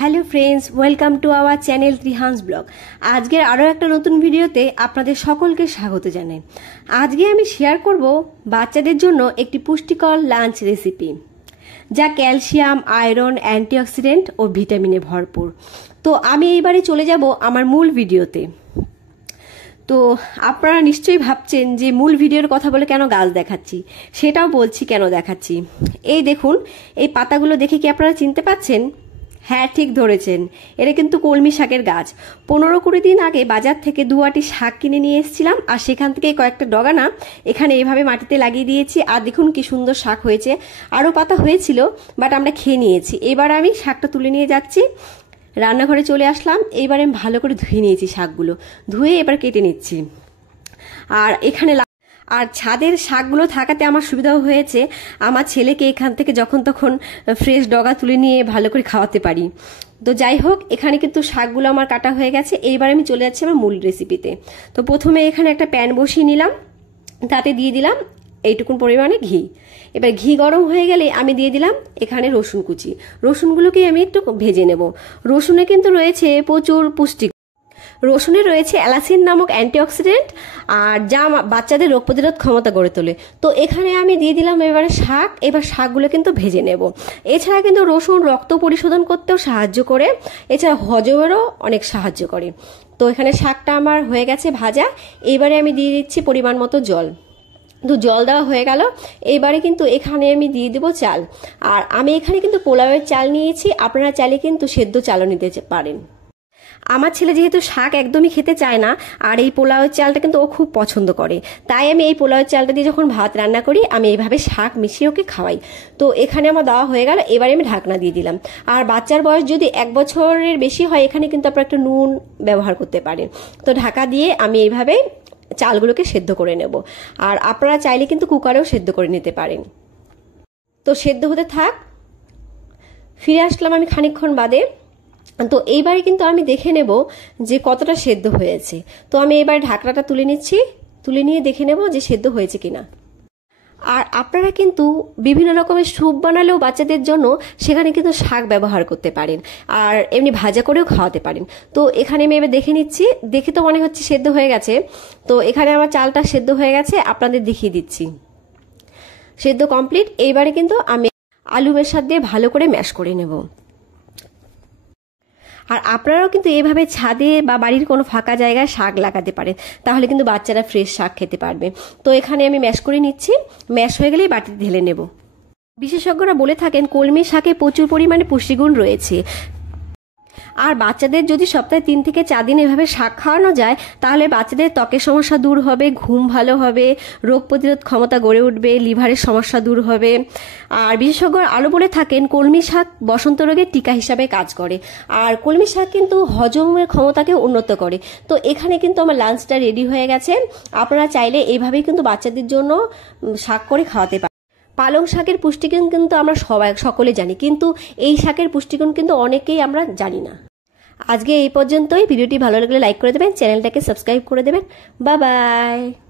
Hello friends, welcome to our channel Trihans blog. আজকের আরও একটা নতুন ভিডিওতে আপনাদের সকলকে স্বাগত জানাই। আজকে আমি শেয়ার করব বাচ্চাদের জন্য একটি পুষ্টিকর লাঞ্চ রেসিপি, যা ক্যালসিয়াম, আয়রন, অ্যান্টিঅক্সিডেন্ট ও ভিটামিনে ভরপুর। তো আমি এইবারে চলে যাব আমার মূল ভিডিওতে। তো আপনারা নিশ্চয়ই ভাবছেন যে মূল ভিডিওর কথা বলে কেন গাছ দেখাচ্ছি, সেটাও বলছি কেন দেখাচ্ছি। এই দেখুন, এই পাতাগুলো দেখে কি আপনারা চিনতে পাচ্ছেন? হ্যাঁ, ঠিক ধরেছেন, এটা কিন্তু কলমি শাকের গাছ। 15-20 দিন আগে বাজার থেকে 2 আঁটি শাক কিনে নিয়ে এসেছিলাম, আর সেখান থেকে কয়েকটা ডগানা এখানে এভাবে মাটিতে লাগিয়ে দিয়েছি। আর দেখুন কি সুন্দর শাক হয়েছে। আরও পাতা হয়েছিল, বাট আমরা খেয়ে নিয়েছি। এবার আমি শাকটা তুলে নিয়ে যাচ্ছি, রান্নাঘরে চলে আসলাম। এইবার আমি ভালো করে ধুয়ে নিয়েছি শাকগুলো, ধুয়ে এবার কেটে নিচ্ছি। আর এখানে ছাদের শাকগুলো থাকাতে আমার সুবিধাও হয়েছে, আমার ছেলেকে এখান থেকে যখন তখন ফ্রেশ ডগা তুলে নিয়ে ভালো করে খাওয়াতে পারি। তো যাই হোক, এখানে কিন্তু শাকগুলো আমার কাটা হয়ে গেছে। এইবার আমি চলে যাচ্ছি আমার মূল রেসিপিতে। তো প্রথমে এখানে একটা প্যান বসিয়ে নিলাম, তাতে দিয়ে দিলাম এইটুকুন পরিমাণে ঘি। এবার ঘি গরম হয়ে গেলে আমি দিয়ে দিলাম এখানে রসুন কুচি। রসুনগুলোকে আমি একটু ভেজে নেব। রসুনে কিন্তু রয়েছে প্রচুর পুষ্টি। রসুনে রয়েছে অ্যালাসিন নামক অ্যান্টিঅক্সিডেন্ট, আর যা বাচ্চাদের রোগ প্রতিরোধ ক্ষমতা গড়ে তোলে। তো এখানে আমি দিয়ে দিলাম এবারে শাক। এবার শাকগুলো কিন্তু ভেজে নেব। এছাড়া কিন্তু রসুন রক্ত পরিশোধন করতেও সাহায্য করে, এছাড়া হজমেরও অনেক সাহায্য করে। তো এখানে শাকটা আমার হয়ে গেছে ভাজা। এইবারে আমি দিয়ে দিচ্ছি পরিমাণ মতো জল। তো জল দেওয়া হয়ে গেল। এইবারে কিন্তু এখানে আমি দিয়ে দেবো চাল। আর আমি এখানে কিন্তু পোলাওয়ের চাল নিয়েছি, আপনারা চাইলে কিন্তু সেদ্ধ চালও নিতে পারেন। আমার ছেলে যেহেতু শাক একদমই খেতে চায় না, আর এই পোলাওয়ের চালটা কিন্তু ও খুব পছন্দ করে, তাই আমি এই পোলাওয়ের চালটা দিয়ে যখন ভাত রান্না করি আমি এইভাবে শাক মিশিয়ে ওকে খাওয়াই। তো এখানে আমার দেওয়া হয়ে গেল। এবারে আমি ঢাকনা দিয়ে দিলাম। আর বাচ্চার বয়স যদি 1 বছরের বেশি হয়, এখানে কিন্তু আপনারা একটু নুন ব্যবহার করতে পারেন। তো ঢাকা দিয়ে আমি এইভাবে চালগুলোকে সেদ্ধ করে নেব। আর আপনারা চাইলে কিন্তু কুকারেও সেদ্ধ করে নিতে পারেন। তো সেদ্ধ হতে থাক। ফিরে আসলাম আমি খানিকক্ষণ বাদে। তো এইবারে কিন্তু আমি দেখে নেব যে কতটা সেদ্ধ হয়েছে। তো আমি এবার ঢাকনাটা তুলে নিচ্ছি, তুলে নিয়ে দেখে নেব যে সেদ্ধ হয়েছে কিনা। আর আপনারা কিন্তু বিভিন্ন রকমের স্যুপ বানালেও বাচ্চাদের জন্য সেখানে কিন্তু শাক ব্যবহার করতে পারেন, আর এমনি ভাজা করেও খাওয়াতে পারেন। তো এখানে আমি এবার দেখে নিচ্ছি, দেখে তো মনে হচ্ছে সেদ্ধ হয়ে গেছে। তো এখানে আমার চালটা সেদ্ধ হয়ে গেছে, আপনাদের দেখিয়ে দিচ্ছি। সেদ্ধ কমপ্লিট। এইবারে কিন্তু আমি আলু মেশার দিয়ে ভালো করে ম্যাশ করে নেব। আর আপনারাও কিন্তু এভাবে ছাদে বা বাড়ির কোনো ফাঁকা জায়গায় শাক লাগাতে পারেন, তাহলে কিন্তু বাচ্চারা ফ্রেশ শাক খেতে পারবে। তো এখানে আমি ম্যাশ করে নিচ্ছি। ম্যাশ হয়ে গেলেই বাটিতে ঢেলে নেব। বিশেষজ্ঞরা বলে থাকেন কলমি শাকে প্রচুর পরিমাণে পুষ্টিগুণ রয়েছে। আর বাচ্চাদের যদি সপ্তাহে 3 থেকে 4 দিন এভাবে শাক খাওয়ানো যায়, তাহলে বাচ্চাদের ত্বকের সমস্যা দূর হবে, ঘুম ভালো হবে, রোগ প্রতিরোধ ক্ষমতা গড়ে উঠবে, লিভারের সমস্যা দূর হবে। আর বিশেষজ্ঞরা আরও বলে থাকেন কলমি শাক বসন্ত রোগের টিকা হিসাবে কাজ করে। আর কলমি শাক কিন্তু হজমের ক্ষমতাকে উন্নত করে। তো এখানে কিন্তু আমার লাঞ্চটা রেডি হয়ে গেছে। আপনারা চাইলে এইভাবেই কিন্তু বাচ্চাদের জন্য শাক করে খাওয়াতে পারেন। পালং শাকের পুষ্টিগুণ কিন্তু আমরা সকলে জানি, কিন্তু এই শাকের পুষ্টিগুণ কিন্তু অনেকেই আমরা জানি না। আজকে এই পর্যন্তই। ভিডিওটি ভালো লাগলে লাইক করে দেবেন, চ্যানেলটাকে সাবস্ক্রাইব করে দেবেন। Bye bye.